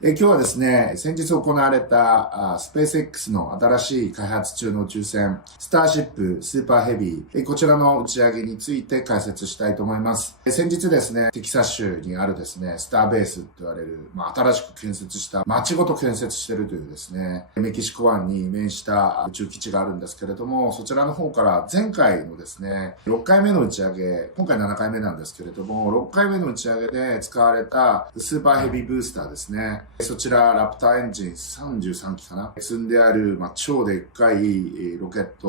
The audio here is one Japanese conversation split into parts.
今日はですね、先日行われたスペース X の新しい開発中の宇宙船、スターシップスーパーヘビー、こちらの打ち上げについて解説したいと思います。先日ですね、テキサス州にあるですね、スターベースと言われる、新しく建設した、街ごと建設しているというですね、メキシコ湾に面した宇宙基地があるんですけれども、そちらの方から前回のですね、6回目の打ち上げ、今回7回目なんですけれども、6回目の打ち上げで使われたスーパーヘビーブースターですね。そちら、ラプターエンジン33機かな積んである、超でっかいロケット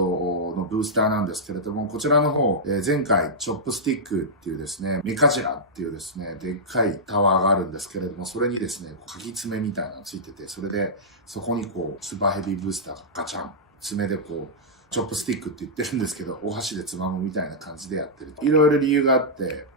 のブースターなんですけれども、こちらの方、前回、チョップスティックっていうですね、メカジラっていうですね、でっかいタワーがあるんですけれども、それにですね、かぎ爪みたいなのついてて、それで、そこにスーパーヘビーブースターがガチャン、爪でチョップスティックって言ってるんですけど、お箸でつまむみたいな感じでやってる。いろいろ理由があって、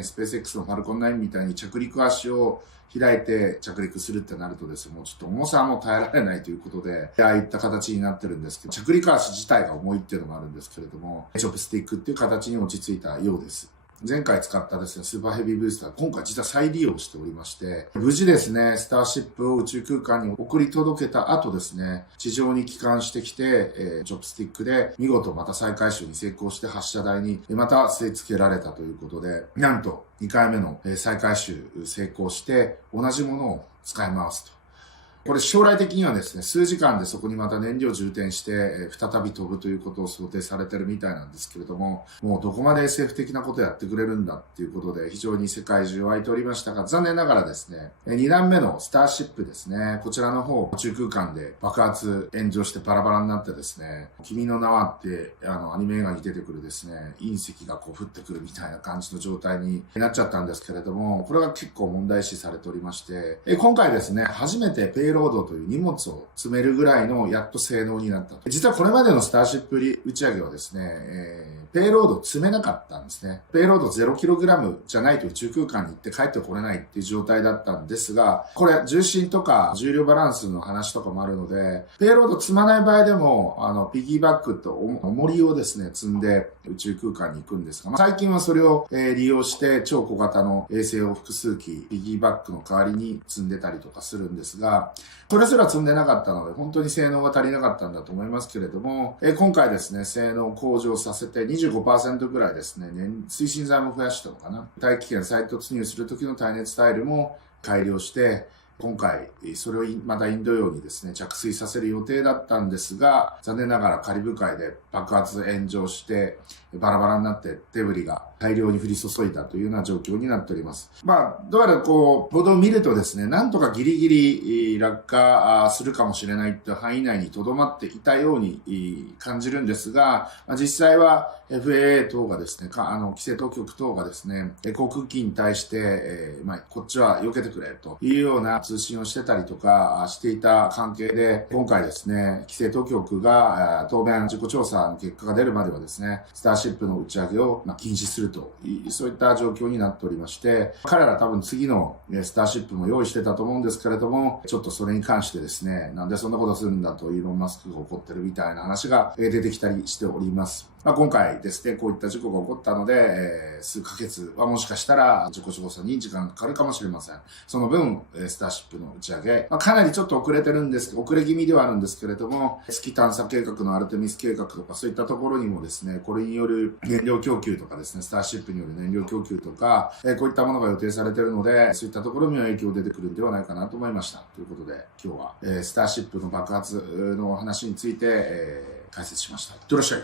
スペース X のファルコン9みたいに着陸足を開いて着陸するってなるとですね、もうちょっと重さも耐えられないということで、ああいった形になってるんですけど、着陸足自体が重いっていうのもあるんですけれども、チョップスティックっていう形に落ち着いたようです。前回使ったですね、スーパーヘビーブースター、今回実は再利用しておりまして、無事ですね、スターシップを宇宙空間に送り届けた後ですね、地上に帰還してきて、チョップスティックで見事また再回収に成功して発射台にまた据え付けられたということで、なんと2回目の再回収成功して同じものを使い回すと。これ将来的にはですね、数時間でそこにまた燃料充填して、再び飛ぶということを想定されてるみたいなんですけれども、もうどこまで SF 的なことやってくれるんだっていうことで非常に世界中湧いておりましたが、残念ながらですね、2段目のスターシップですね、こちらの方、宇宙空間で爆発、炎上してバラバラになってですね、君の名はってアニメ映画に出てくるですね、隕石が降ってくるみたいな感じの状態になっちゃったんですけれども、これが結構問題視されておりまして、今回ですね、初めてペイロードという荷物を積めるぐらいのやっと性能になったと。実はこれまでのスターシップ打ち上げはですね、ペイロード積めなかったんですね。ペイロード 0kg じゃないと宇宙空間に行って帰ってこれないっていう状態だったんですが、これ重心とか重量バランスの話とかもあるので、ペイロード積まない場合でも、ピギーバックと重りをですね、積んで宇宙空間に行くんですが、最近はそれを利用して超小型の衛星を複数機、ピギーバックの代わりに積んでたりとかするんですが、それすら積んでなかったので、本当に性能が足りなかったんだと思いますけれども、今回ですね、性能を向上させて25% ぐらいですね、推進剤も増やしたのかな。大気圏再突入する時の耐熱タイルも改良して、今回、それをまたインド洋にですね、着水させる予定だったんですが、残念ながらカリブ海で爆発炎上して、バラバラになってデブリが大量に降り注いだというような状況になっております。どうやら報道を見るとですね、なんとかギリギリ落下するかもしれないという範囲内に留まっていたように感じるんですが、実際は FAA 等がですね、規制当局等がですね、航空機に対して、こっちは避けてくれというような通信をしてたりとかしていた関係で、今回ですね、規制当局が当面自己調査の結果が出るまではですね、スターシップの打ち上げを禁止すると、そういった状況になっておりまして、彼ら多分次のスターシップも用意してたと思うんですけれども、ちょっとそれに関してですね、なんでそんなことするんだとイーロン・マスクが怒ってるみたいな話が出てきたりしております。今回ですね、こういった事故が起こったので、数ヶ月はもしかしたら自己調査に時間がかかるかもしれません。その分、スターシップの打ち上げ、かなりちょっと遅れてるんですけど、遅れ気味ではあるんですけれども、月探査計画のアルテミス計画とかそういったところにもですね、これによる燃料供給とかですね、スターシップによる燃料供給とか、こういったものが予定されているので、そういったところには影響出てくるんではないかなと思いました。ということで、今日は、スターシップの爆発の話について、解説しました。いってらっしゃい。